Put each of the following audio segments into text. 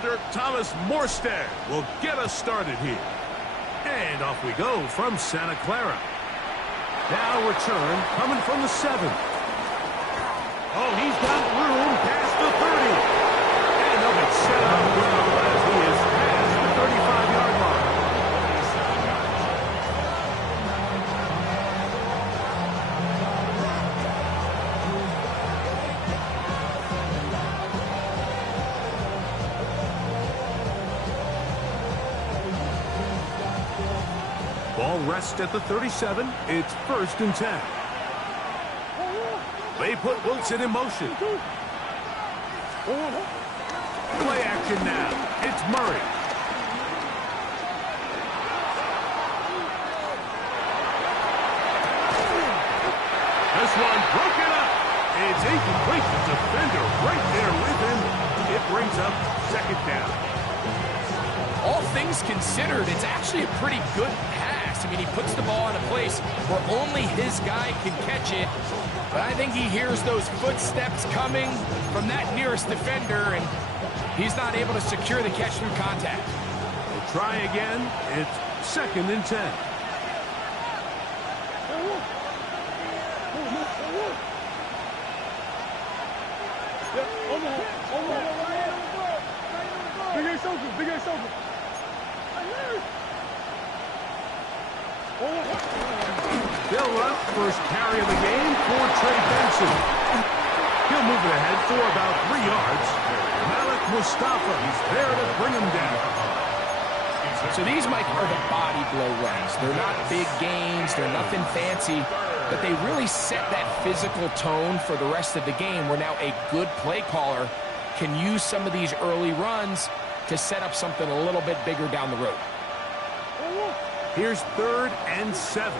punter Thomas Morstead will get us started here. And off we go from Santa Clara. Now return coming from the 7. Oh, he's got room past the 30. And he'll get set up well as he is past the 35-yard line. Ball rests at the 37. It's 1st and 10. They put Wilson in motion. Play action now. It's Murray. This one broken up. It's incomplete. The defender right there with him. It brings up 2nd down. All things considered, it's actually a pretty good pass. I mean, he puts the ball in a place where only his guy can catch it. But I think he hears those footsteps coming from that nearest defender, and he's not able to secure the catch through contact. We'll try again. It's 2nd and 10. They'll run first carry of the game for Trey Benson. He'll move it ahead for about 3 yards. Malik Mustafa, he's there to bring him down. So these, Mike, are the body blow runs. They're not big gains. They're nothing fancy. But they really set that physical tone for the rest of the game where now a good play caller can use some of these early runs to set up something a little bit bigger down the road. Here's 3rd and 7.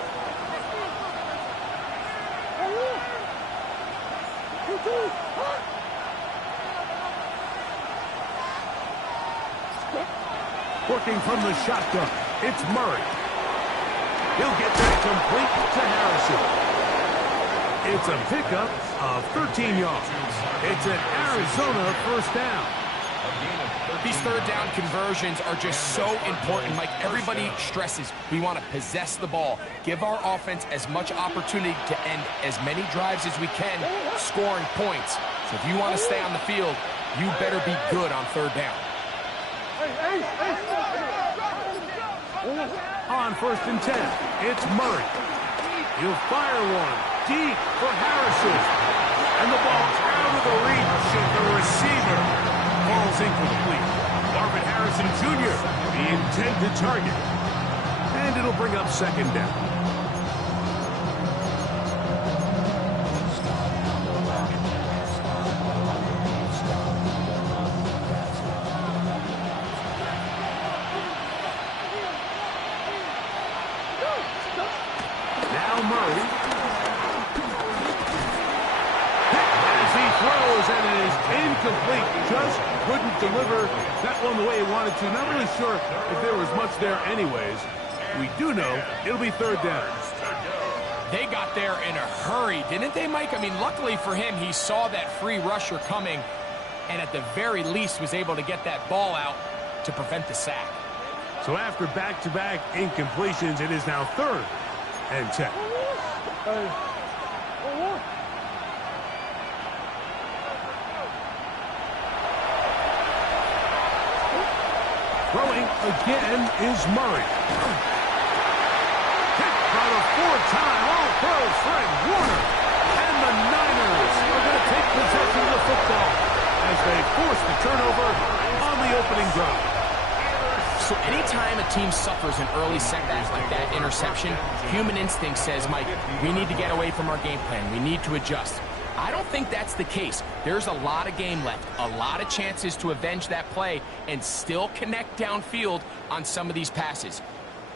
Working from the shotgun, it's Murray. He'll get that complete to Harrison. It's a pickup of 13 yards. It's an Arizona 1st down. These 3rd down conversions are just so important. Like everybody stresses, we want to possess the ball, give our offense as much opportunity to end as many drives as we can, scoring points. So if you want to stay on the field, you better be good on 3rd down. On 1st and 10, it's Murray. He'll fire one deep for Harrison. And the ball's out of the reach of the receiver. Ball's incomplete. Marvin Harrison Jr., the intended target. And it'll bring up 2nd down. Now Murray. As he throws, and it is incomplete. Just couldn't deliver that one the way he wanted to. Not really sure if there was much there anyways. We do know it'll be 3rd down. They got there in a hurry, didn't they, Mike? I mean, luckily for him, he saw that free rusher coming and at the very least was able to get that ball out to prevent the sack. So after back-to-back incompletions, it is now 3rd and 10. Throwing again is Murray. Hit by the 4-time All-Pro Fred Warner. And the Niners are going to take possession of the football as they force the turnover on the opening drive. So anytime a team suffers an early setback like that interception, human instinct says, Mike, we need to get away from our game plan. We need to adjust. I don't think that's the case. There's a lot of game left, a lot of chances to avenge that play and still connect downfield on some of these passes.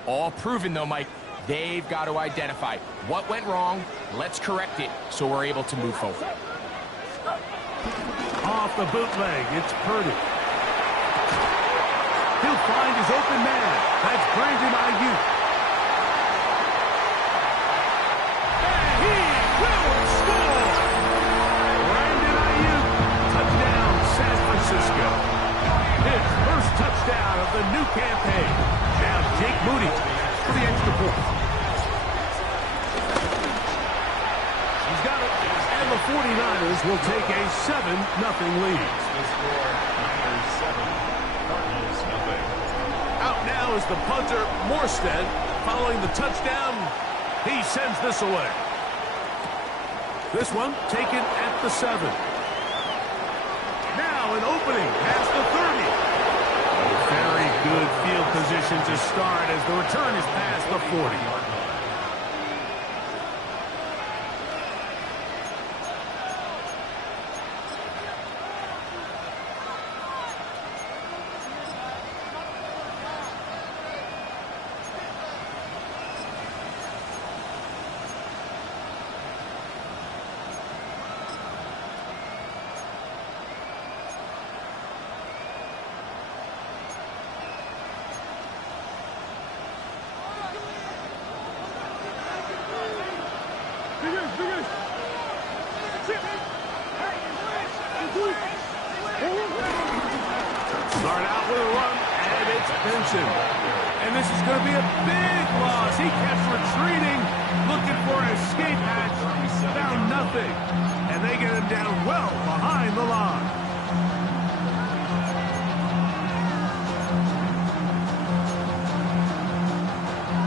All proven, though, Mike, they've got to identify what went wrong, let's correct it so we're able to move forward. Off the bootleg, it's Purdy. He'll find his open man. That's Brandon Ayuk. And he will score! Brandon Ayuk, touchdown San Francisco. It's the new campaign. Now Jake Moody for the extra point. He's got it. And the 49ers will take a 7-0 lead. The score, Niners 7, Cardinals nothing. Out now is the punter, Morstead. Following the touchdown, he sends this away. This one taken at the 7. Now an opening past the 30. Very good field position to start as the return is past the 40. Start out with a run, and it's Benson. And this is going to be a big loss. He kept retreating, looking for an escape hatch. Found nothing. And they get him down well behind the line.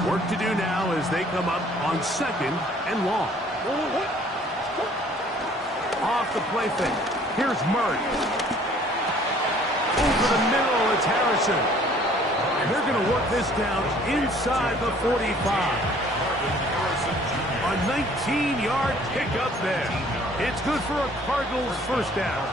Work to do now as they come up on 2nd and long. Off the play fake. Here's Murray. Over the middle, it's Harrison. And they're going to work this down inside the 45. A 19-yard pickup there. It's good for a Cardinals first down.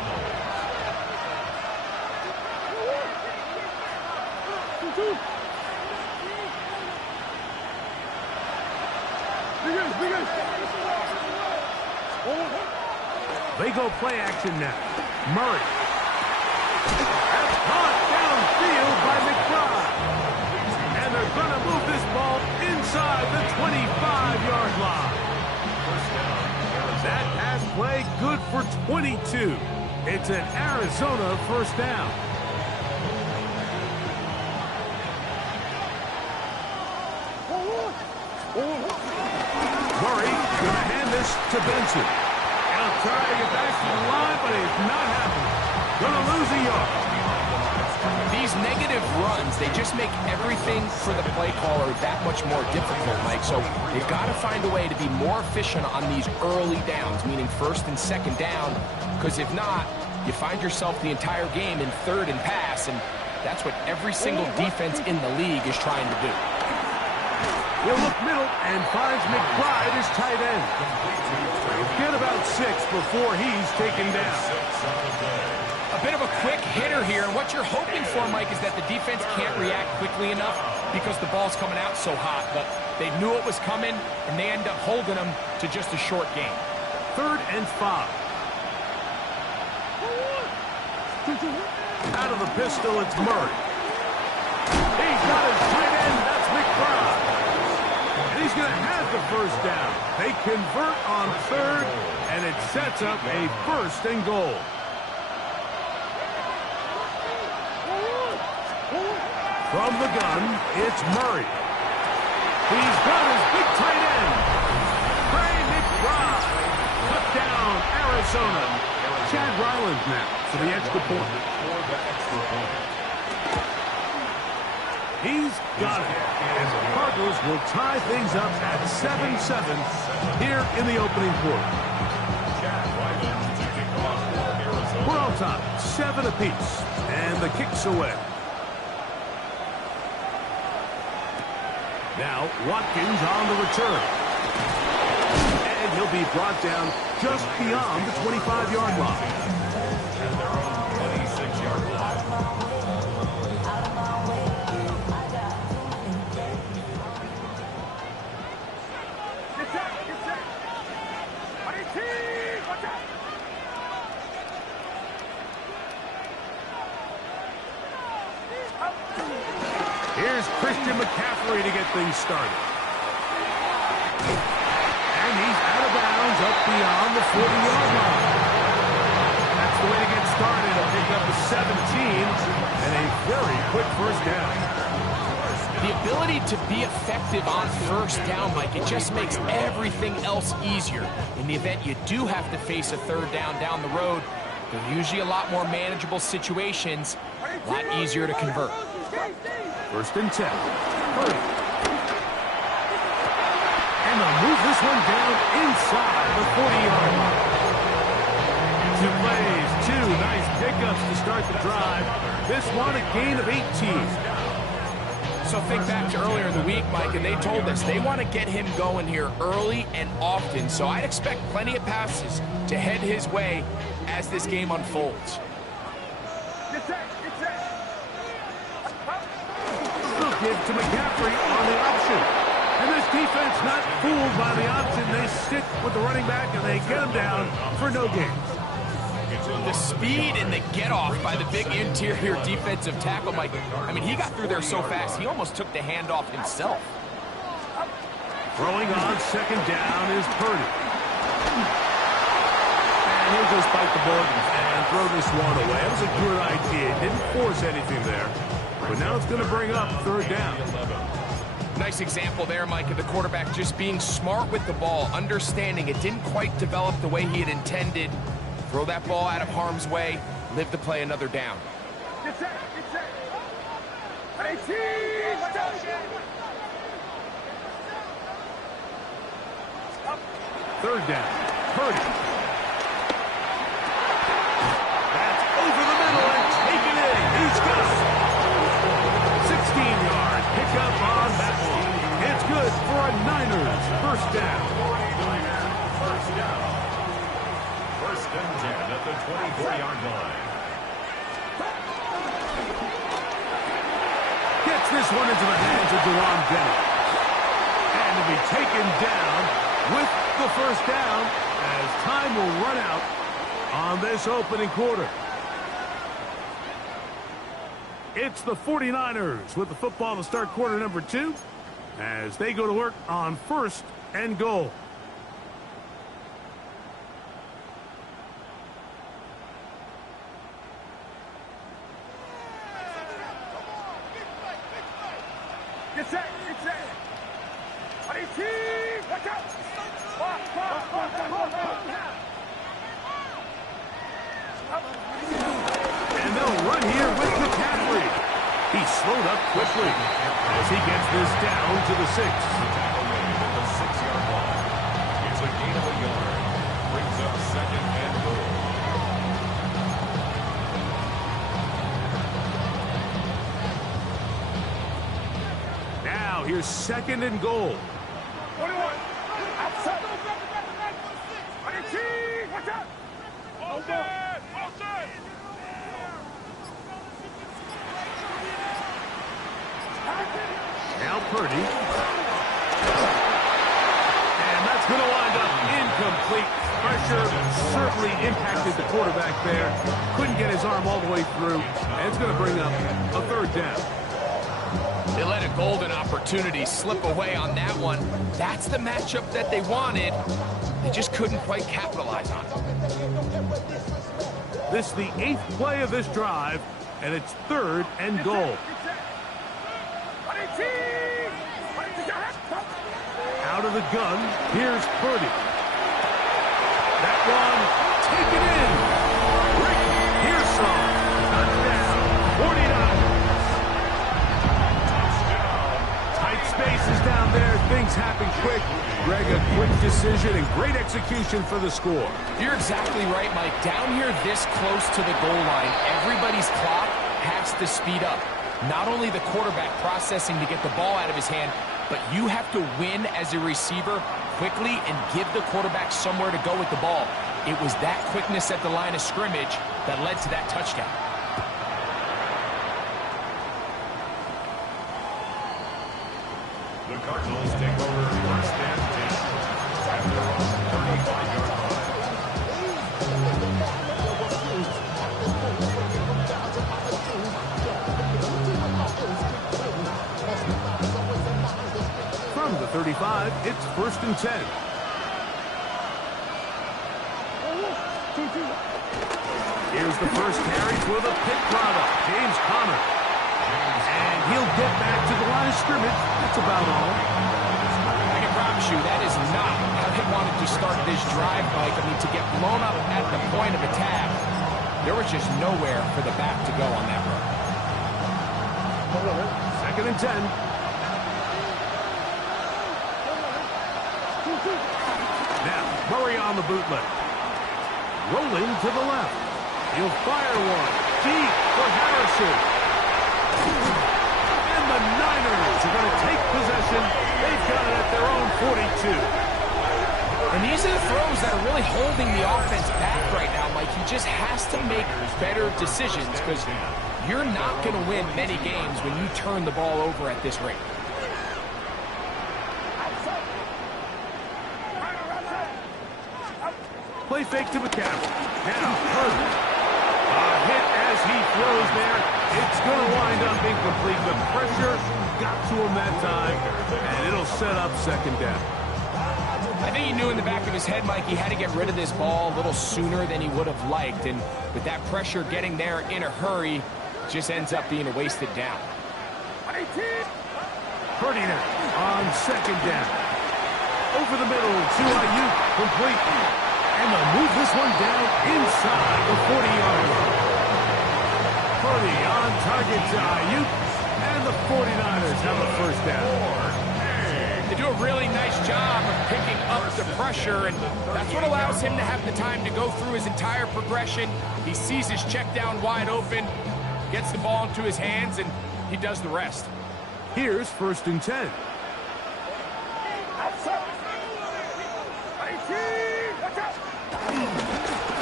They go play action now. Murray. That's caught downfield by McBride. And they're going to move this ball inside the 25-yard line. That pass play good for 22. It's an Arizona first down. Murray going to hand this to Benson. Now trying to get back to the line, but it's not happening. Going to lose a yard. These negative runs, they just make everything for the play caller that much more difficult, Mike. So they've got to find a way to be more efficient on these early downs, meaning 1st and 2nd down, because if not, you find yourself the entire game in 3rd and pass, and that's what every single defense in the league is trying to do. He'll look middle and finds McBride as tight end. He'll get about 6 before he's taken down. A bit of a quick hitter here, and what you're hoping for, Mike, is that the defense can't react quickly enough because the ball's coming out so hot. But they knew it was coming, and they end up holding them to just a short game. 3rd and 5. Out of the pistol, it's Murray. He's got his tight end, that's McBride. And he's going to have the first down. They convert on 3rd, and it sets up a 1st and goal. From the gun, it's Murray. He's got his big tight end. Trey McBride. Cut down, Arizona. Chad Ryland now for the extra point. He's got it. And the Cardinals will tie things up at 7-7 here in the opening quarter. We're on top, 7 apiece. And the kick's away. Now, Watkins on the return. And he'll be brought down just beyond the 25-yard line. At their own 26-yard line. Here's Christian McCaffrey to get things started. And he's out of bounds up beyond the 40-yard line. That's the way to get started. A pick up a 17 and a very quick first down. The ability to be effective on first down, Mike, it just makes everything else easier. In the event you do have to face a third down the road, they're usually a lot more manageable situations, a lot easier to convert. First and 10. Purdy. And they'll move this one down inside the 40-yard line. 2 plays, 2 nice pickups to start the drive. This one a gain of 18. So think back to earlier in the week, Mike, and they told us they want to get him going here early and often. So I'd expect plenty of passes to head his way as this game unfolds. They'll give to McCaffrey on the option. And this defense not fooled by the option. They stick with the running back and they get him down for no gain. The speed and the get-off by the big interior defensive tackle, Mike. I mean, he got through there so fast, he almost took the handoff himself. Throwing on second down is Purdy. And he'll just bite the bullet and throw this one away. It was a good idea. Didn't force anything there. But now it's going to bring up third down. Nice example there, Mike, of the quarterback just being smart with the ball, understanding it didn't quite develop the way he had intended. Throw that ball out of harm's way, live to play another down. Third down, Purdy. That's over the middle and taken in. He's got it. 16-yard pickup on that one. It's good for a Niners first down. First and 10 at the 24-yard line. Gets this one into the hands of Deron Bennett. And to be taken down with the first down as time will run out on this opening quarter. It's the 49ers with the football to start quarter number 2 as they go to work on first and goal. And they'll run here with McCaffrey. He slowed up quickly as he gets this down to the 6. The 6-yard line. It's a gain of a yard. Brings up second and goal. Now here's second and goal. 21. Outside. 22. Watch out. Now Purdy. And that's going to wind up incomplete. Pressure certainly impacted the quarterback there. Couldn't get his arm all the way through. And it's going to bring up a third down. They let a golden opportunity slip away on that one. That's the matchup that they wanted. They just couldn't quite capitalize on it. This is the 8th play of this drive, and it's third and goal. Out of the gun, here's Purdy. That one taken in. Rick Pearson, touchdown, 49ers. Tight spaces down there, things happen quick. Greg, a quick decision and great execution for the score. You're exactly right, Mike. Down here this close to the goal line, everybody's clock has to speed up. Not only the quarterback processing to get the ball out of his hand, but you have to win as a receiver quickly and give the quarterback somewhere to go with the ball. It was that quickness at the line of scrimmage that led to that touchdown. The Cardinals take over first and 10 at their own 35-yard line. From the 35, it's first and 10. Here's the first carries with a pick product, James Conner. And he'll get back to the line of scrimmage. That's about all. I can promise you that is not how they wanted to start this drive, Mike. I mean, to get blown up at the point of attack, there was just nowhere for the back to go on that run. 2nd and 10. Now, Murray on the bootleg. Rolling to the left. He'll fire one. Deep for Harrison. And the Niners are going to take possession. They've got it at their own 42. And these are the throws that are really holding the offense back right now, Mike. He just has to make better decisions because you're not going to win many games when you turn the ball over at this rate. Play fake to McCaffrey. Now, Herbert. A hit as he throws there. It's going to wind up incomplete. The pressure got to him that time, and it'll set up 2nd down. I think he knew in the back of his head, Mike, he had to get rid of this ball a little sooner than he would have liked. And with that pressure getting there in a hurry, it just ends up being a wasted down. Ferdinand on 2nd down. Over the middle to Ayuk, complete. And they'll move this one down inside the 40-yard line. Purdy on target to Ayuk, and the 49ers have a 1st down. They do a really nice job of picking up the pressure, and that's what allows him to have the time to go through his entire progression. He sees his check down wide open, gets the ball into his hands, and he does the rest. Here's 1st and 10.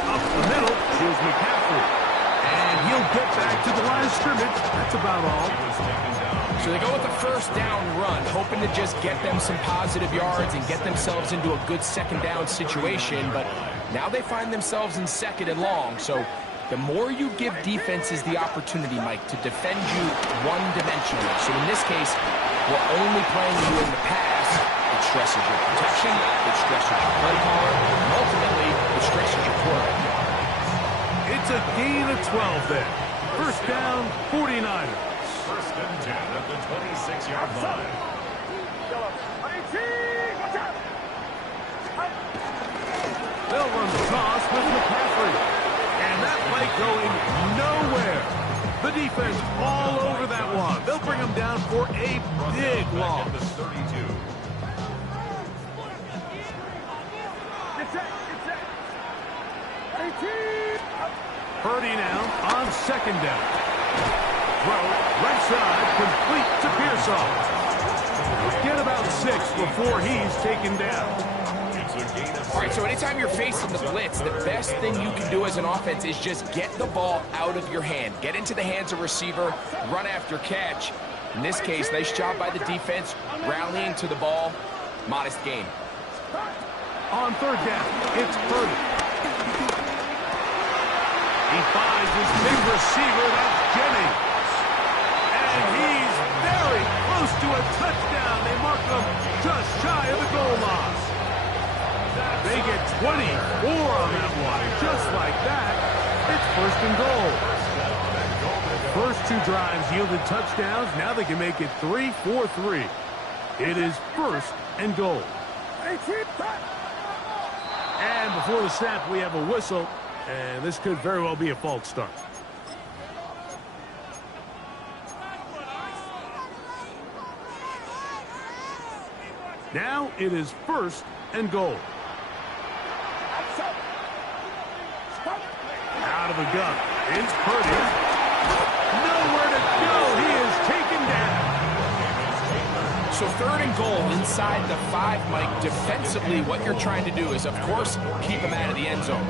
Up the middle, here's McCaffrey. And he'll get back to the line of scrimmage. That's about all. So they go with the 1st down run, hoping to just get them some positive yards and get themselves into a good 2nd down situation. But now they find themselves in 2nd and long. So the more you give defenses the opportunity, Mike, to defend you one-dimensionally. So in this case, we're only playing you in the pass. It stresses your protection, it stresses your play caller, and ultimately, it stresses your quarterback. It's a gain of 12 there. 1st down, 49ers. 1st and 10 at the 26-yard line. They'll run the toss with McCaffrey. And that play going nowhere. The defense all over that one. They'll bring him down for a big loss. 32. Purdy now on 2nd down. Throw, right side, complete to Pearsall. Get about 6 before he's taken down. All right, so anytime you're facing the blitz, the best thing you can do as an offense is just get the ball out of your hand. Get into the hands of receiver, run after catch. In this case, nice job by the defense, rallying to the ball. Modest gain. On 3rd down, it's Purdy. He finds his big receiver, that's Jennings. And he's very close to a touchdown. They mark him just shy of the goal line. They get 24 on that one. Just like that, it's 1st and goal. First 2 drives yielded touchdowns. Now they can make it 3-4-3. It is 1st and goal. And before the snap, we have a whistle. And this could very well be a false start. Now it is 1st and goal. Out of the gun. It's Purdy. Nowhere to go. He is taken down. So 3rd and goal inside the 5, Mike. Defensively, what you're trying to do is, of course, keep him out of the end zone.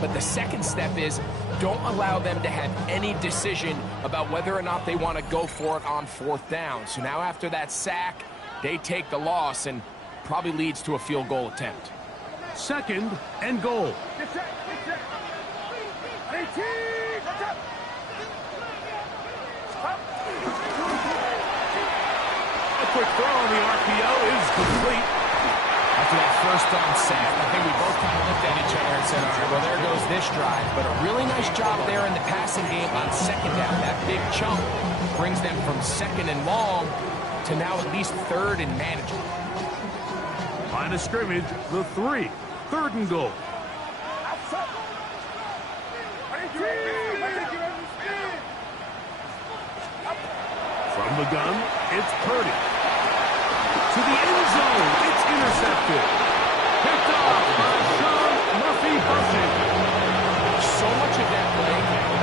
But the second step is don't allow them to have any decision about whether or not they want to go for it on 4th down. So now after that sack, they take the loss and probably leads to a field goal attempt. 2nd and goal. A quick throw on the RPO is complete. After that first down sack, I think we both kind of looked at each other and said, all right, well, there goes this drive. But a really nice job there in the passing game on second down. That big chunk brings them from second and long to now at least third and manageable. Line of scrimmage, the 3. 3rd and goal. From the gun, it's Purdy. To the end zone, it's intercepted. Picked off by Sean Murphy-Bunting. So much of that play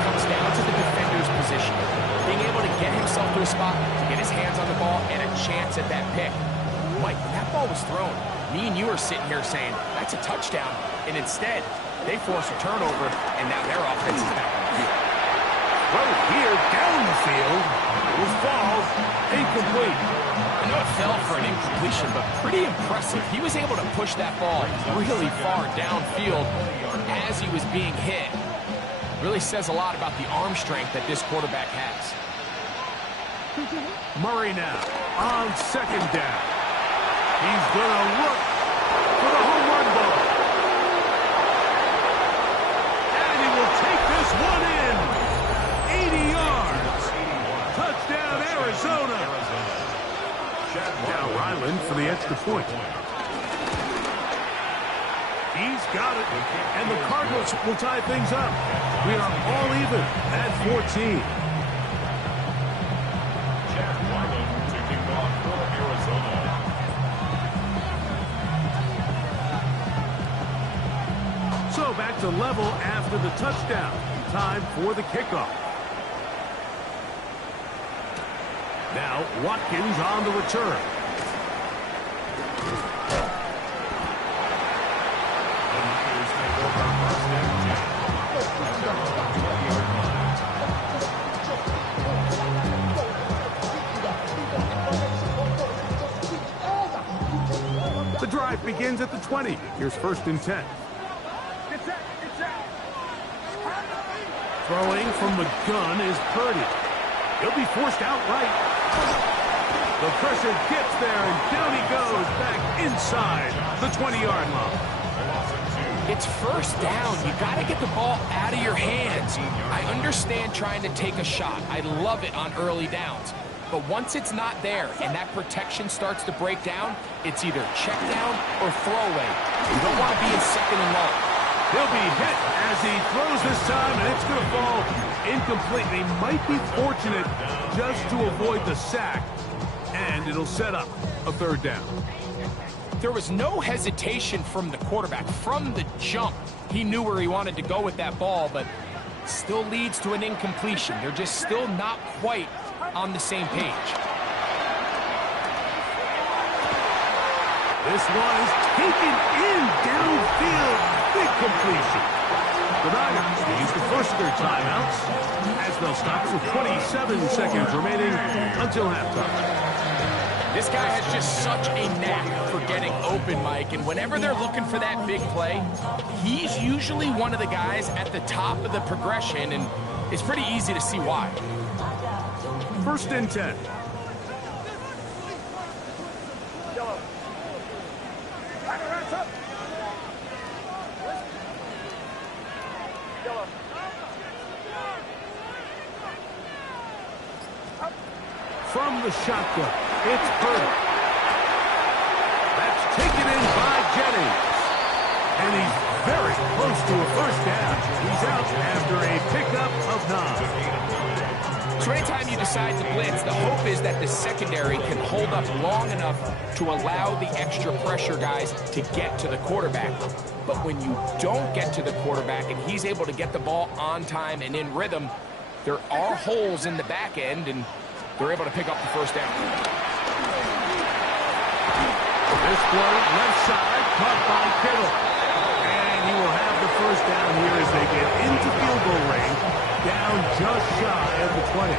comes down to the defender's position. Being able to get himself to a spot, to get his hands on the ball, and a chance at that pick. Mike, when that ball was thrown, me and you are sitting here saying, that's a touchdown. And instead, they force a turnover, and now their offense is back on the field. Right here, down the field. It was falls, incomplete. I know it fell for an incompletion, but pretty impressive. He was able to push that ball really far downfield as he was being hit. Really says a lot about the arm strength that this quarterback has. Murray now on 2nd down. He's going to look for the home run ball. And he will take this one in. 80 yards. Touchdown, Arizona. Now Ryland for the extra point. He's got it. And the Cardinals will tie things up. We are all even at 14. To kick off for Arizona. So back to level after the touchdown. Time for the kickoff. Now Watkins on the return. The drive begins at the 20. Here's 1st and 10. Throwing from the gun is Purdy. He'll be forced outright. The pressure gets there, and down he goes back inside the 20-yard line. It's 1st down. You got to get the ball out of your hands. I understand trying to take a shot. I love it on early downs. But once it's not there and that protection starts to break down, it's either check down or throwaway. You don't want to be in 2nd and long. He'll be hit as he throws this time, and it's going to fall incomplete. He might be fortunate just to avoid the sack, and it'll set up a 3rd down. There was no hesitation from the quarterback. From the jump, he knew where he wanted to go with that ball, but still leads to an incompletion. They're just still not quite on the same page. This one is taken in downfield. Big completion. The Niners will use the first of their timeouts as they'll stop with 27 seconds remaining until halftime. This guy has just such a knack for getting open, Mike, and whenever they're looking for that big play, he's usually one of the guys at the top of the progression, and it's pretty easy to see why. 1st and 10. From the shotgun, it's Purdy. That's taken in by Jennings. And he's very close to a 1st down. He's out after a pickup of 9. So anytime you decide to blitz, the hope is that the secondary can hold up long enough to allow the extra pressure guys to get to the quarterback. But when you don't get to the quarterback and he's able to get the ball on time and in rhythm, there are holes in the back end, and they're able to pick up the 1st down. This blow left side, caught by Kittle. And he will have the 1st down here as they get into field goal range, down just shy of the 20.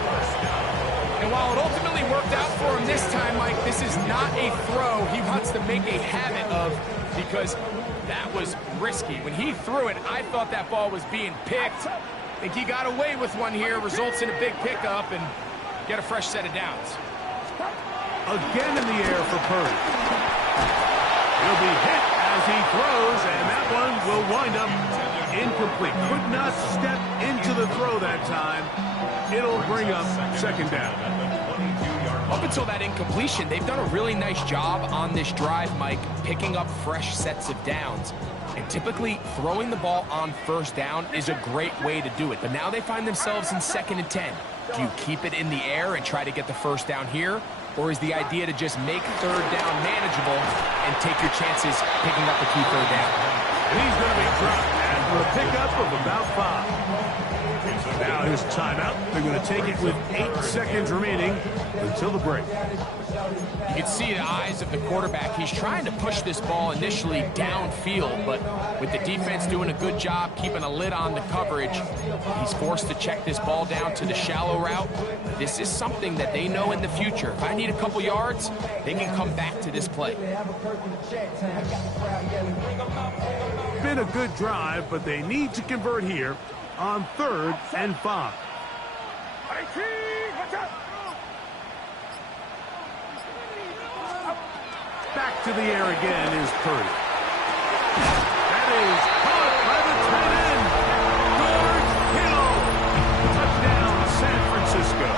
And while it ultimately worked out for him this time, Mike, this is not a throw he wants to make a habit of, because that was risky. When he threw it, I thought that ball was being picked. I think he got away with one here, results in a big pickup, and get a fresh set of downs. Again in the air for Purdy. He'll be hit as he throws, and that one will wind up incomplete. Could not step into the throw that time. It'll bring up second down. Up until that incompletion, they've done a really nice job on this drive, Mike, picking up fresh sets of downs. And typically, throwing the ball on first down is a great way to do it. But now they find themselves in 2nd and 10. Do you keep it in the air and try to get the first down here? Or is the idea to just make third down manageable and take your chances picking up a key third down? And he's going to be dropped after a pickup of about 5. Now his timeout. They're going to take it with 8 seconds remaining until the break. You can see the eyes of the quarterback. He's trying to push this ball initially downfield, but with the defense doing a good job keeping a lid on the coverage, he's forced to check this ball down to the shallow route. This is something that they know in the future. If I need a couple yards, they can come back to this play. Been a good drive, but they need to convert here on 3rd and 5. Back to the air again is Purdy. That is caught by the tight end, George Kittle. Touchdown, San Francisco.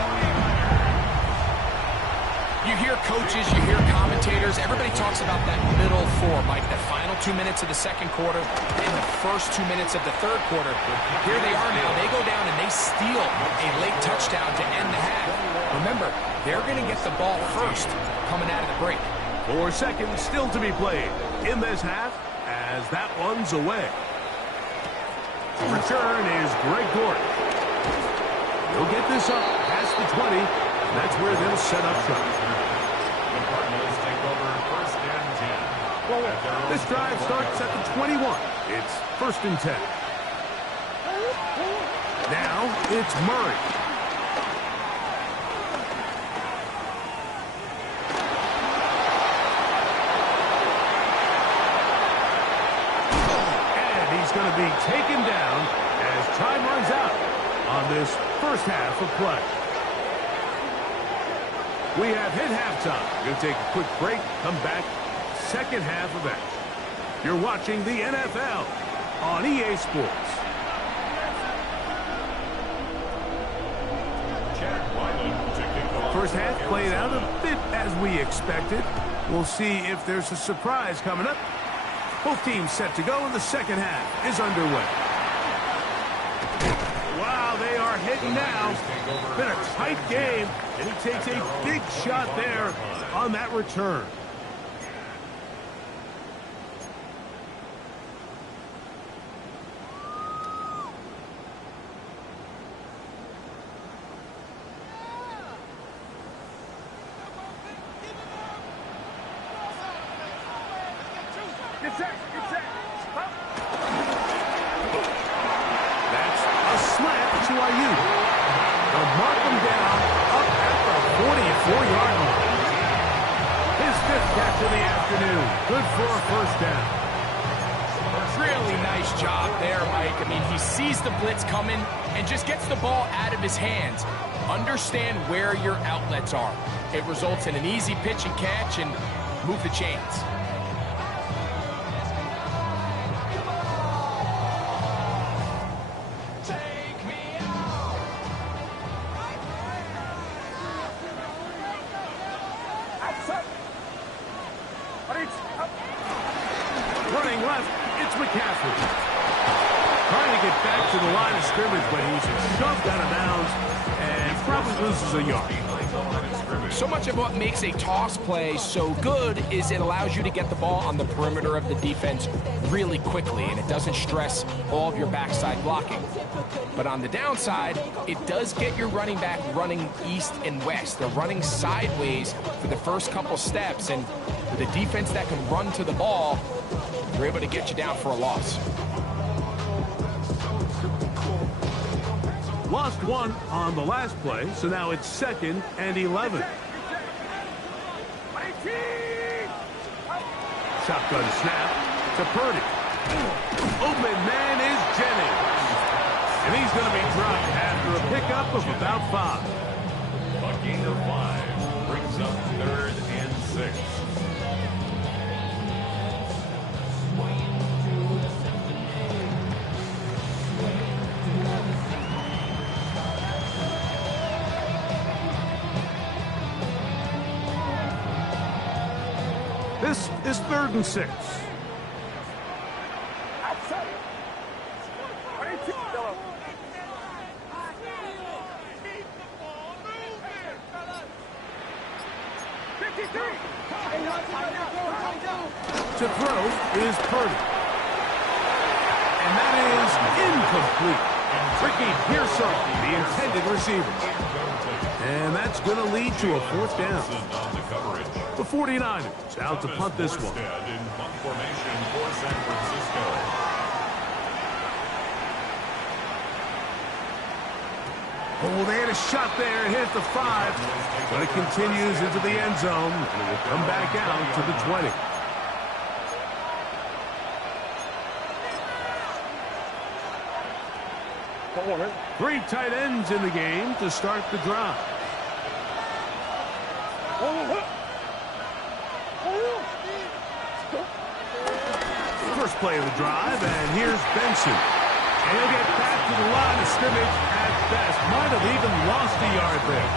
You hear coaches, you hear commentators, everybody talks about that middle 4, Mike, that final 2 minutes of the 2nd quarter and the first 2 minutes of the 3rd quarter. Here they are now. They go down and they steal a late touchdown to end the half. Remember, they're going to get the ball first coming out of the break. 4 seconds still to be played in this half as that one's away. Return is Greg Gordon. He'll get this up past the 20. And that's where they'll set up shop. The Cardinals take over 1st and 10. This drive starts at the 21. It's 1st and 10. Now it's Murray. Going to be taken down as time runs out on this first half of play. We have hit halftime. We'll take a quick break, come back, second half of action. You're watching the NFL on EA Sports. First half played out a bit as we expected. We'll see if there's a surprise coming up. Both teams set to go, and the second half is underway. Wow, they are hitting now. Been a tight game, and he takes a big shot there on that return. That's a slant to Ayuk. They'll mark him down up at the 44-yard line. His 5th catch of the afternoon. Good for a first down. Really nice job there, Mike. I mean, he sees the blitz coming and just gets the ball out of his hands. Understand where your outlets are. It results in an easy pitch and catch and move the chains. Running left, it's McCaffrey. Trying to get back to the line of scrimmage, but he's shoved out of bounds and probably loses a yard. So much of what makes a toss play so good is it allows you to get the ball on the perimeter of the defense really quickly, and it doesn't stress all of your backside blocking. But on the downside, it does get your running back running east and west. They're running sideways for the first couple steps, and with a defense that can run to the ball, they're able to get you down for a loss. Lost one on the last play, so now it's 2nd and 11. Shotgun snap to Purdy. Open man is Jennings. And he's going to be dropped after a pickup of about 5. A gain of 5 brings up 3rd and 6. This is 3rd and 6. Outside. 22. Yellow. To throw is Purdy. And that is incomplete. Ricky Pearsall, the intended receiver. And that's going to lead to a 4th down. The 49ers out to punt this one. In punt formation for San Francisco. Oh, they had a shot there. It hit the 5. But it continues into the end zone. And it will come back out to the 20. Three tight ends in the game to start the drive. First play of the drive, and here's Benson. And he'll get back to the line of scrimmage at best. Might have even lost a yard there.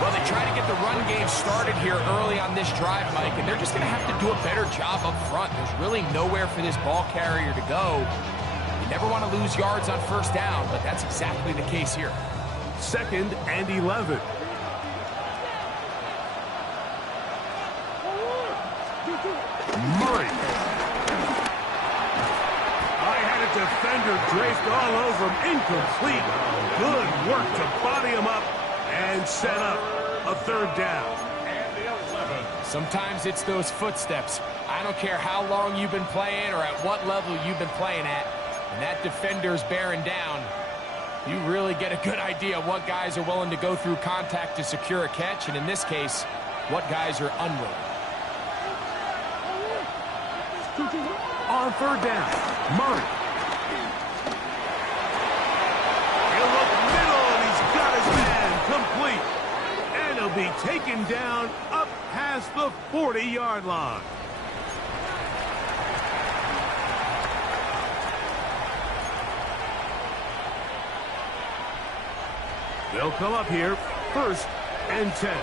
Well, they try to get the run game started here early on this drive, Mike, and they're just going to have to do a better job up front. There's really nowhere for this ball carrier to go. You never want to lose yards on 1st down, but that's exactly the case here. 2nd and 11. Murray. I had a defender draped all over him. Incomplete. Good work to body him up and set up a 3rd down. Sometimes it's those footsteps. I don't care how long you've been playing or at what level you've been playing at. And that defender's bearing down. You really get a good idea of what guys are willing to go through contact to secure a catch, and in this case, what guys are unwilling. On 3rd down, Murray. He'll look middle, and he's got his man complete. And he'll be taken down up past the 40-yard line. They'll come up here, 1st and 10.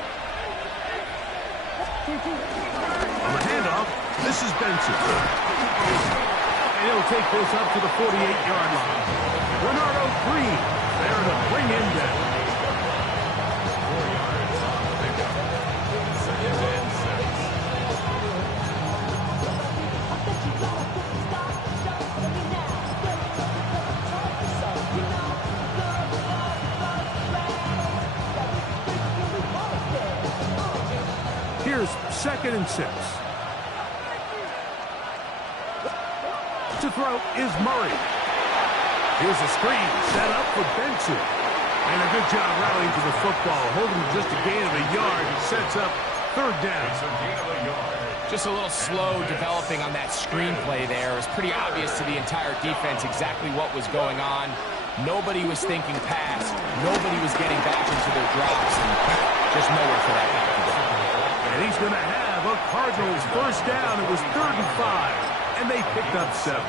On the handoff, this is Benson. And he'll take this up to the 48-yard line. Bernardo Green there to bring him down. 4 yards on the pickup. 2nd and 6. Here's 2nd and 6. To throw is Murray. Here's a screen set up for Benson. And a good job rallying to the football. Holding just a gain of a yard. It sets up 3rd down. It's a gain of a yard. Just a little slow developing on that screenplay there. It was pretty obvious to the entire defense exactly what was going on. Nobody was thinking pass. Nobody was getting back into their drops. And just nowhere for that back to go. And he's going to have a Cardinals 1st down. It was 3rd and 5. And they picked up 7.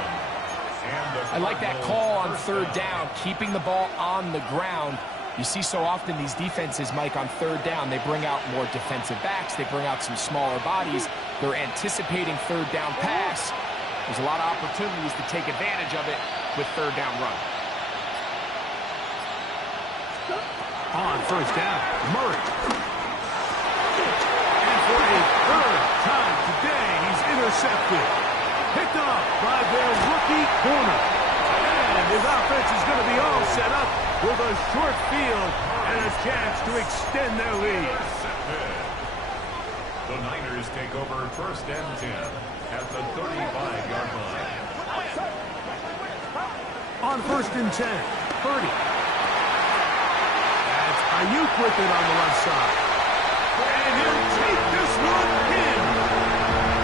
I like that call on 3rd down, keeping the ball on the ground. You see so often these defenses, Mike, on 3rd down, they bring out more defensive backs. They bring out some smaller bodies. They're anticipating 3rd down pass. There's a lot of opportunities to take advantage of it with 3rd down run. On 1st down, Murray. And for a 3rd time today, he's intercepted. Picked off by their rookie corner. And his offense is going to be all set up with a short field and a chance to extend their lead. The Niners take over 1st and 10 at the 35-yard line. On 1st and 10, 30. That's Ayuk with it on the left side. And he'll take this one in.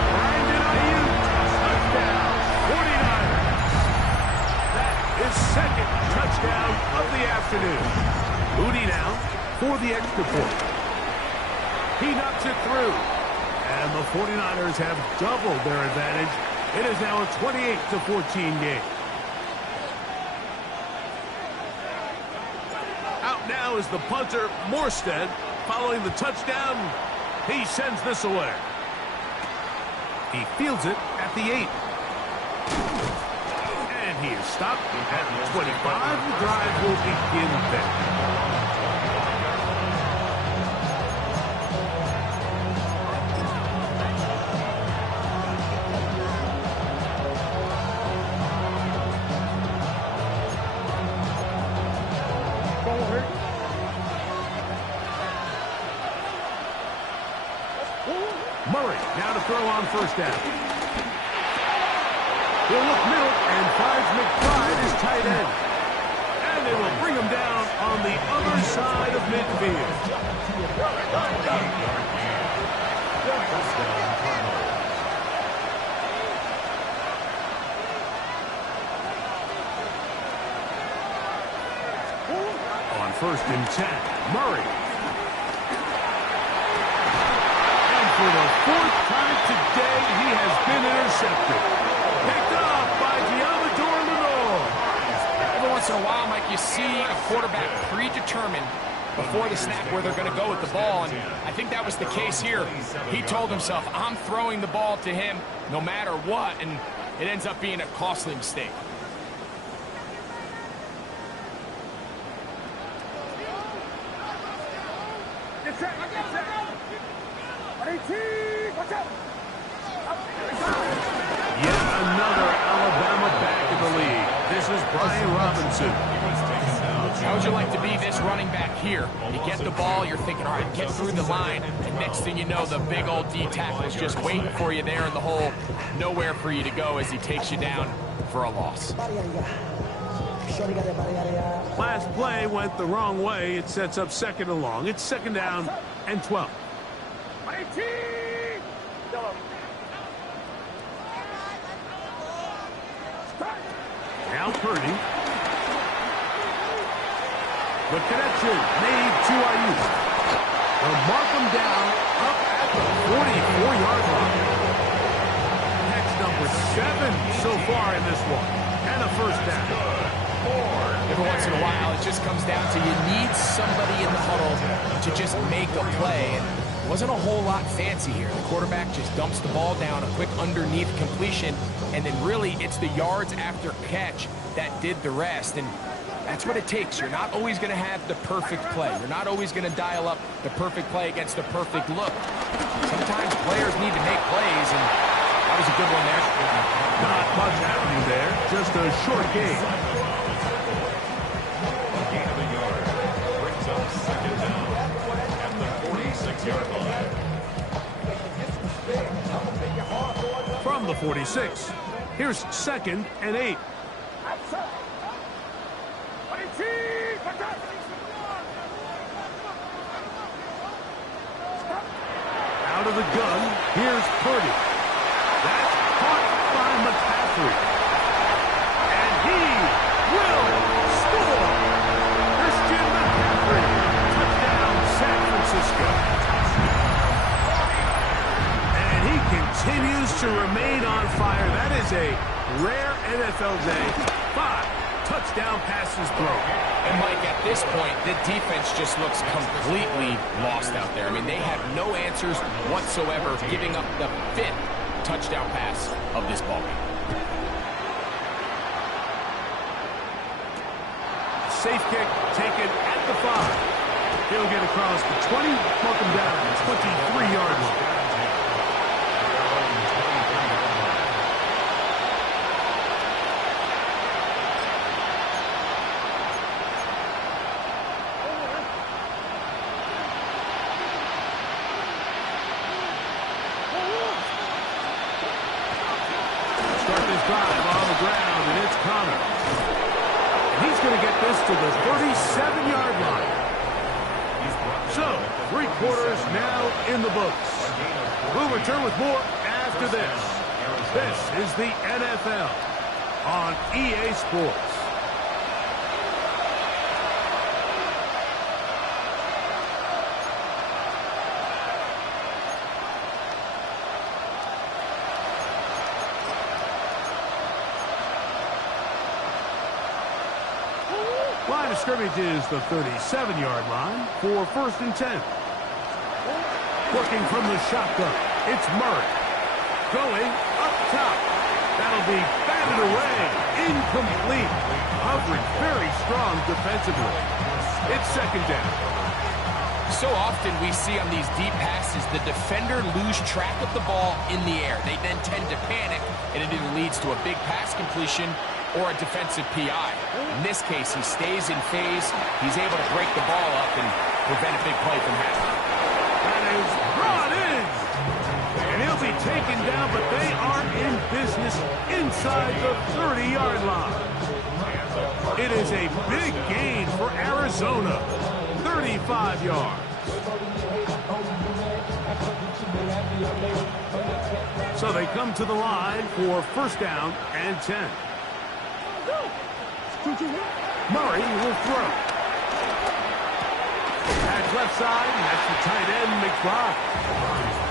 Brandon Ayuk, touchdown, 49ers. That is 2nd touchdown of the afternoon. Moody now for the extra point. He knocks it through. And the 49ers have doubled their advantage. It is now a 28-14 game. Out now is the punter, Morstead. Following the touchdown, he sends this away. He fields it at the 8. And he is stopped at the 25. The drive will begin there. Murray now to throw on first down. He'll look middle and finds McBride his tight end. And they will bring him down on the other side of midfield. On first and 10, Murray. For the 4th time today, he has been intercepted. Picked up by Diamador Lenore. Every once in a while, Mike, you see a quarterback predetermined before the snap where they're going to go with the ball, and I think that was the case here. He told himself, I'm throwing the ball to him no matter what, and it ends up being a costly mistake. Yet another Alabama back in the league. This is Brian Robinson. How would you like to be this running back here? You get the ball, you're thinking, all right, get through the line, and next thing you know, the big old D tackle is just waiting for you there in the hole. Nowhere for you to go as he takes you down for a loss. Last play went the wrong way. It sets up second and long. It's second down and 12. Now Purdy. The connection made to Ayuk. They'll mark him down up at the 44-yard line. Catch number 7 so far in this one. And a first down. Every once in a while, it just comes down to you need somebody in the huddle to just make a play. And it wasn't a whole lot fancy here. The quarterback just dumps the ball down, a quick underneath completion, and then really it's the yards after catch that did the rest. And that's what it takes. You're not always going to have the perfect play. You're not always going to dial up the perfect play against the perfect look. Sometimes players need to make plays, and that was a good one there. Not much happening there. Just a short game. Gain of a yard. Brings up second down at the 46-yard line. From the 46, here's second and 8. Out of the gun, here's Purdy. That's caught by McCaffrey. And he will score. Christian McCaffrey. Touchdown, San Francisco. And he continues to remain on fire. That is a rare NFL day. 5 touchdown passes thrown. And Mike, at this point, the defense just looks completely lost out there. I mean, they have no answers whatsoever, giving up the 5th touchdown pass of this ballgame. Safe kick taken at the 5. He'll get across the 20, mark him down at the 23-yard line. Drive on the ground, and it's Connor. And he's going to get this to the 37-yard line. So, 3 quarters now in the books. We'll return with more after this. This is the NFL on EA Sports. Line of scrimmage is the 37-yard line for first and 10. Working from the shotgun, it's Murray. going up top. That'll be batted away. Incomplete. Coverage very strong defensively. It's second down. So often we see on these deep passes, the defender lose track of the ball in the air. They then tend to panic, and it either leads to a big pass completion or a defensive PI. In this case, he stays in phase. He's able to break the ball up and prevent a big play from happening. That is brought in. And he'll be taken down, but they are in business inside the 30-yard line. It is a big gain for Arizona. 35 yards. So they come to the line for first down and 10. Murray will throw. At left side, and that's the tight end, McBride.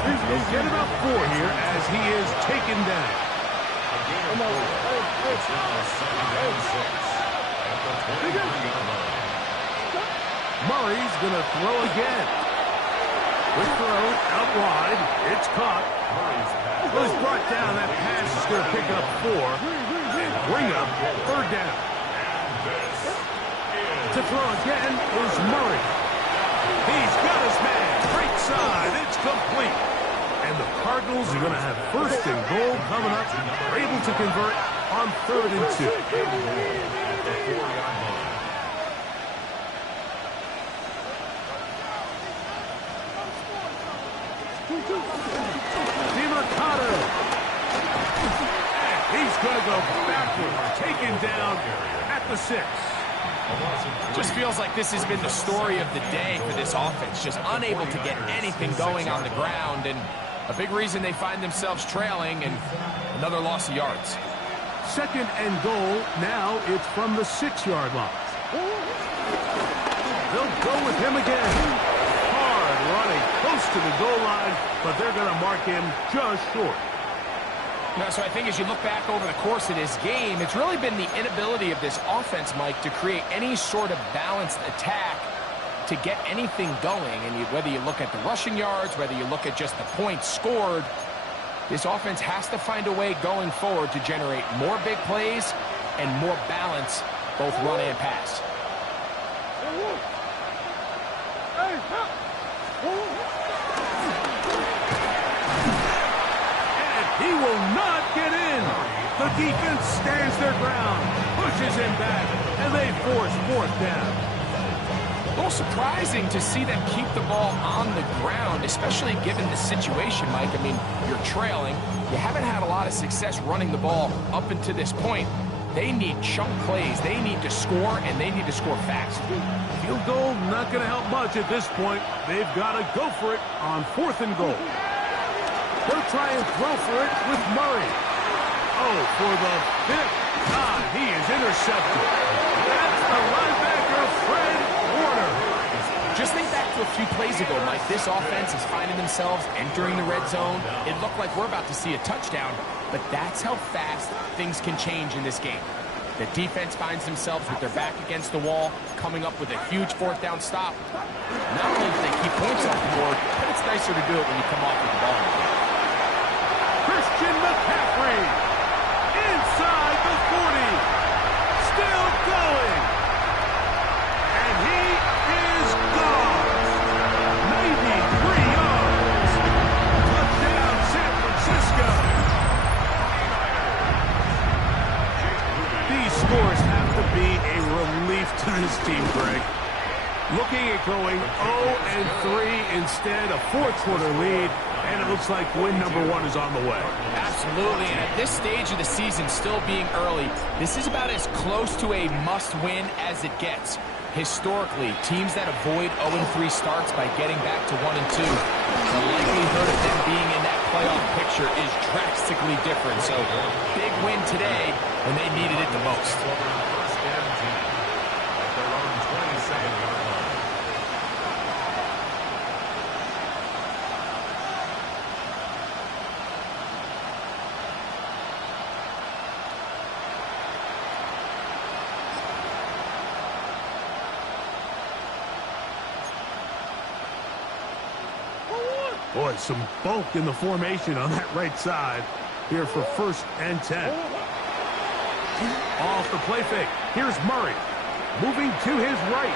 He'll get about 4 here as he is taken down. Murray's going to throw again. Quick throw out wide. It's caught. Well, he's brought down. That pass is going to pick up 4 and bring up third down. To throw again is Murray. He's got his man. Right side. It's complete. And the Cardinals are going to have first and goal coming up. They're able to convert on 3rd and 2. DeMarcado. And he's going to go backward. Taken down at the 6. Just feels like this has been the story of the day for this offense. Just unable to get anything going on the ground. And a big reason they find themselves trailing and another loss of yards. Second and goal. Now it's from the 6-yard line. They'll go with him again. Hard running close to the goal line, but they're going to mark him just short. So I think as you look back over the course of this game, it's really been the inability of this offense, Mike, to create any sort of balanced attack to get anything going. And whether you look at the rushing yards, whether you look at just the points scored, this offense has to find a way going forward to generate more big plays and more balance, both run and pass. He will not get in. The defense stands their ground, pushes him back, and they force 4th down. A little surprising to see them keep the ball on the ground, especially given the situation, Mike. I mean, you're trailing. You haven't had a lot of success running the ball up until this point. They need chunk plays. They need to score, and they need to score fast. Field goal not going to help much at this point. They've got to go for it on 4th and goal. They'll try and throw for it with Murray. Oh, for the 5th time, he is intercepted. That's the linebacker, Fred Warner. Just think back to a few plays ago, Mike. This offense is finding themselves entering the red zone. It looked like we're about to see a touchdown, but that's how fast things can change in this game. The defense finds themselves with their back against the wall, coming up with a huge 4th down stop. Not only do they keep points off the board, but it's nicer to do it when you come off with the ball. Christian McCaffrey inside the 40, still going, and he is gone. 93 yards. Touchdown, San Francisco. These scores have to be a relief to this team, Greg. Looking at going 0-3 instead, a 4th-quarter lead, and it looks like win number 1 is on the way. Absolutely, and at this stage of the season, still being early, this is about as close to a must-win as it gets. Historically, teams that avoid 0-3 starts by getting back to 1-2, the likelihood of them being in that playoff picture is drastically different. So, big win today when they needed it the most. Boy, some bulk in the formation on that right side here for 1st and 10. Off the play fake. Here's Murray. Moving to his right.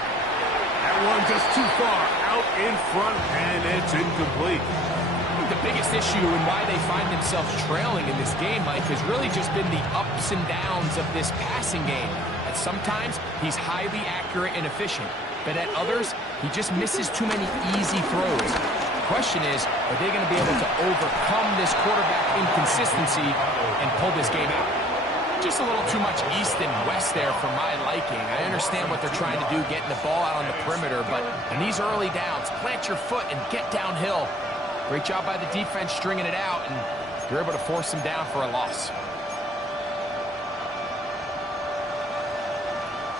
That one just too far out in front, and it's incomplete. I think the biggest issue and why they find themselves trailing in this game, Mike, has really just been the ups and downs of this passing game. At sometimes, he's highly accurate and efficient, but at others, he just misses too many easy throws. The question is, are they going to be able to overcome this quarterback inconsistency and pull this game out? Just a little too much east and west there for my liking. I understand what they're trying to do, getting the ball out on the perimeter, but in these early downs, plant your foot and get downhill. Great job by the defense stringing it out, and you're able to force them down for a loss.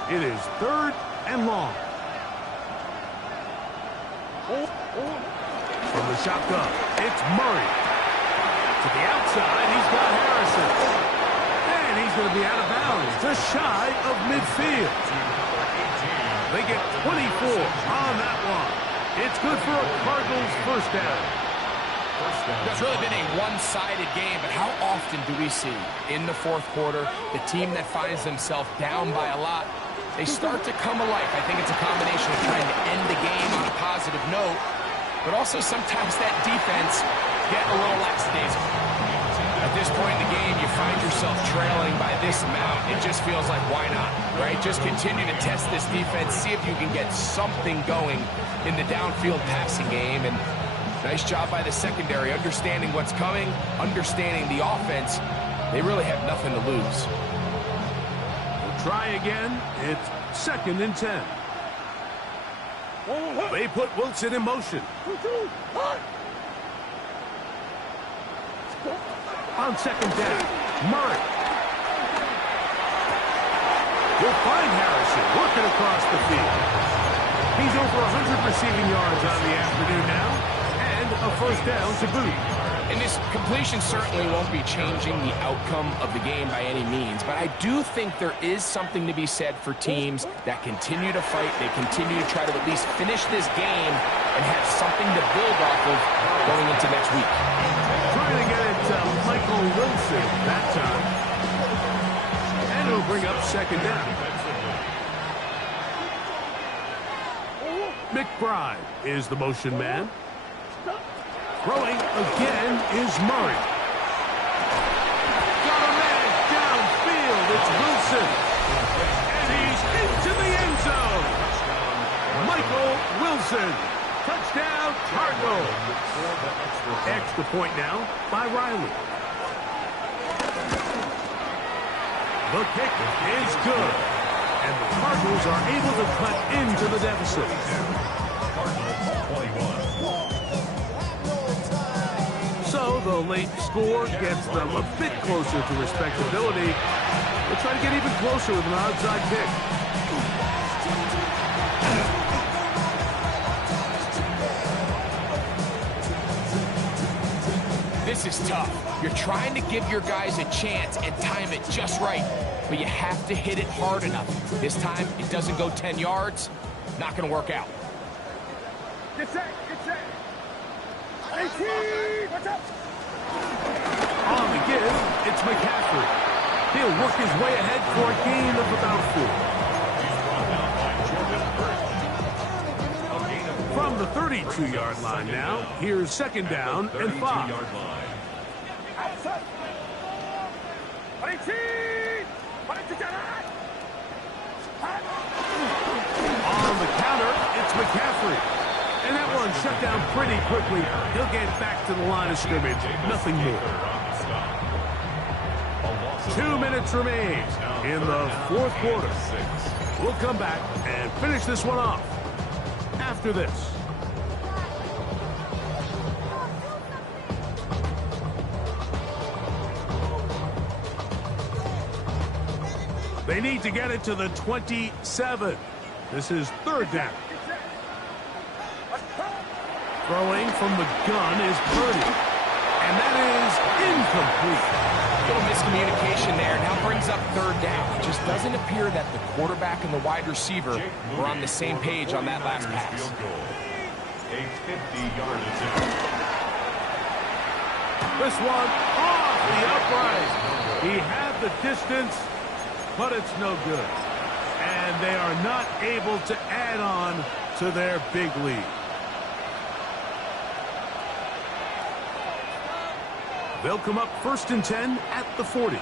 It is 3rd and long. From the shotgun, it's Murray. To the outside, he's got Harrison. And he's going to be out of bounds, just shy of midfield. They get 24 on that one. It's good for a Cardinals 1st down. It's really been a one-sided game, but how often do we see in the 4th quarter the team that finds themselves down by a lot, they start to come alive? I think it's a combination of trying to end the game on a positive note, but also sometimes that defense get a little lackadaisical. At this point in the game, you find yourself trailing by this amount. It just feels like, why not, right? Just continue to test this defense, see if you can get something going in the downfield passing game. And nice job by the secondary, understanding what's coming, understanding the offense. They really have nothing to lose. We'll try again. It's 2nd and 10. They put Wilson in motion. On 2nd down, Murray will find Harrison working across the field. He's over 100 receiving yards on the afternoon now, and a 1st down to boot. And this completion certainly won't be changing the outcome of the game by any means, but I do think there is something to be said for teams that continue to fight. They continue to try to at least finish this game and have something to build off of going into next week. Trying to get it to Michael Wilson that time. And it'll bring up 2nd down. McBride is the motion man. Throwing again is Murray. Got a man downfield. It's Wilson. And he's into the end zone. Michael Wilson. Touchdown, Cardinals. Extra point now by Riley. The kick is good. And the Cardinals are able to cut into the deficit. So the late score gets them a bit closer to respectability. They'll try to get even closer with an outside kick. This is tough. You're trying to give your guys a chance and time it just right, but you have to hit it hard enough. This time, it doesn't go 10 yards. Not going to work out. Get set, get set. 18, watch out. On the give, it's McCaffrey. He'll work his way ahead for a gain of about 4. From the 32-yard line now, here's 2nd down and 5. Outside. 18, On the counter, it's McCaffrey. And that one shut down pretty quickly. He'll get back to the line of scrimmage. Nothing more. 2 minutes remain in the 4th quarter. We'll come back and finish this one off after this. They need to get it to the 27. This is 3rd down. Throwing from the gun is Purdy. And that is incomplete. A little miscommunication there. Now brings up 3rd down. It just doesn't appear that the quarterback and the wide receiver were on the same page on that last pass. A 50-yard attempt. This one off the upright. He had the distance, but it's no good. And they are not able to add on to their big lead. They'll come up 1st and 10 at the 40.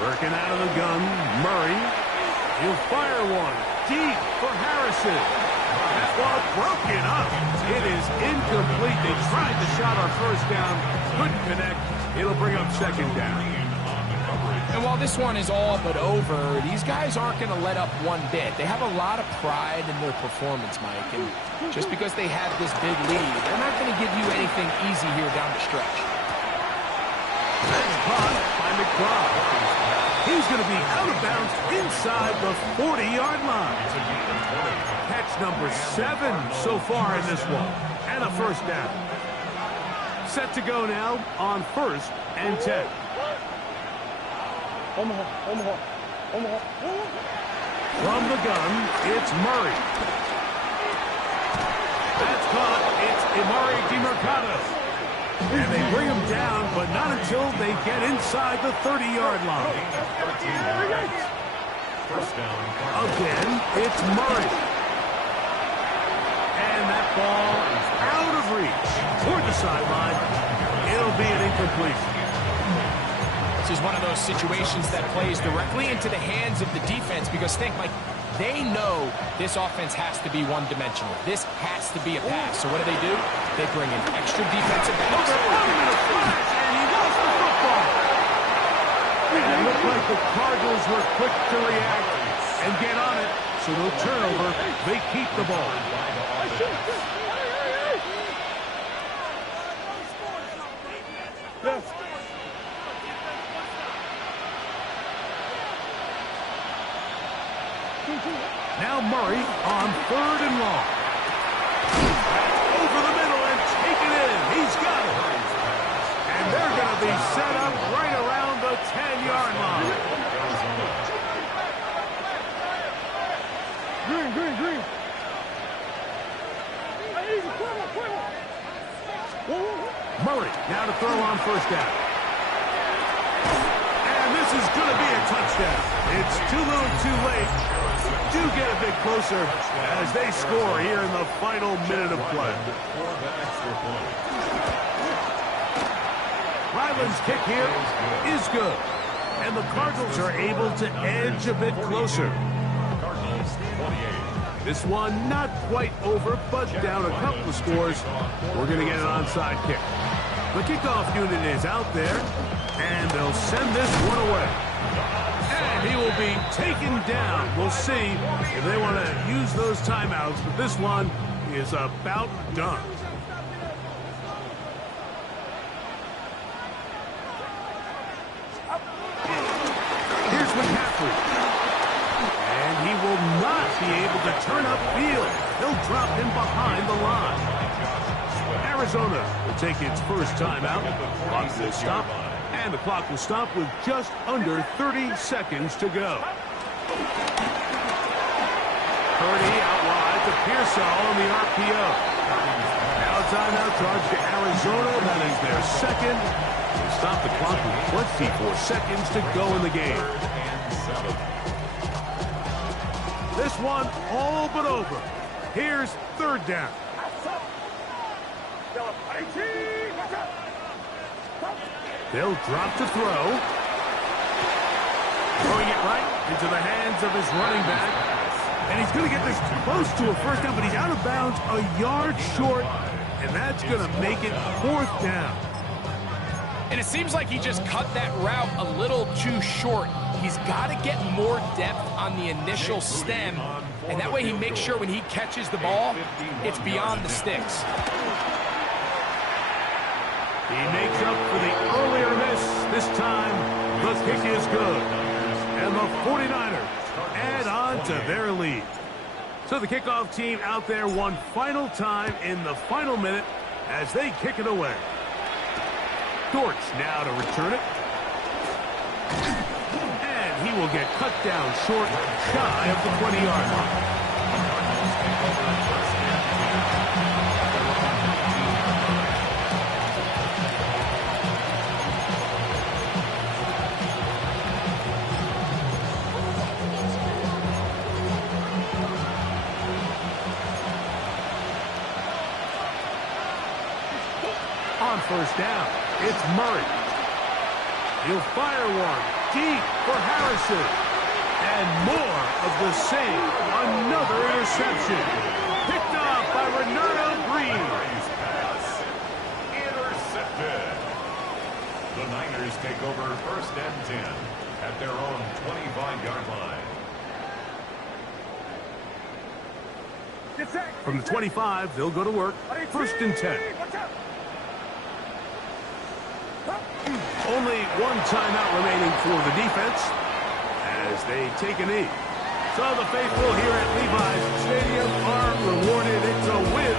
Working out of the gun, Murray. He'll fire one deep for Harrison. That ball broken up. It is incomplete. They tried the shot on 1st down. Couldn't connect. It'll bring up 2nd down. And while this one is all but over, these guys aren't going to let up one bit. They have a lot of pride in their performance, Mike. And just because they have this big lead, they're not going to give you anything easy here down the stretch. That's caught by McBride. He's going to be out of bounds inside the 40-yard line. Catch number 7 so far in this one. And a 1st down. Set to go now on 1st and 10. From the gun, it's Murray. That's caught. It's Emari DeMercado. And they bring him down, but not until they get inside the 30-yard line. Again, it's Murray. And that ball is out of reach. Toward the sideline. It'll be an incompletion. This is one of those situations that plays directly into the hands of the defense because think, like, they know this offense has to be one-dimensional. This has to be a pass. So what do? They bring in extra defensive backs. And he lost the football. And it looked like the Cardinals were quick to react and get on it. So no turnover. They keep the ball. Yes. Now Murray on 3rd and long. Over the middle and taken in. He's got it. And they're going to be set up right around the 10-yard line. Green. Murray now to throw on 1st down. And this is going to be a touchdown. It's too little too late. Do get a bit closer as they score here in the final minute of play. Ryland's kick here is good. And the Cardinals are able to edge a bit closer. This one not quite over, but down a couple of scores. We're going to get an onside kick. The kickoff unit is out there, and they'll send this one away. And he will be taken down. We'll see if they want to use those timeouts, but this one is about done. Here's McCaffrey. And he will not be able to turn upfield. They'll drop him behind the line. Arizona will take its first timeout. Clock will stop. And the clock will stop with just under 30 seconds to go. Purdy out wide to Pearsall on the RPO. Now a timeout charge to Arizona. That is their second. They stop the clock with 24 seconds to go in the game. This one all but over. Here's 3rd down. They'll drop to throw. Throwing it right into the hands of his running back. And he's going to get this close to a 1st down, but he's out of bounds a yard short. And that's going to make it 4th down. And it seems like he just cut that route a little too short. He's got to get more depth on the initial stem. And that way he makes sure when he catches the ball, it's beyond the sticks. He makes up for the earlier miss. This time, the kick is good. And the 49ers add on to their lead. So the kickoff team out there one final time in the final minute as they kick it away. Dortch now to return it. And he will get cut down short, shy of the 20-yard line. on first down. It's Murray. He'll fire one deep for Harrison. And more of the same. Another interception. Picked off by Renato Green. Nice pass. Intercepted. The Niners take over first and 10 at their own 25-yard line. From the 25, they'll go to work. First and 10. Only one timeout remaining for the defense as they take a knee. So the faithful here at Levi's Stadium are rewarded. It's a win.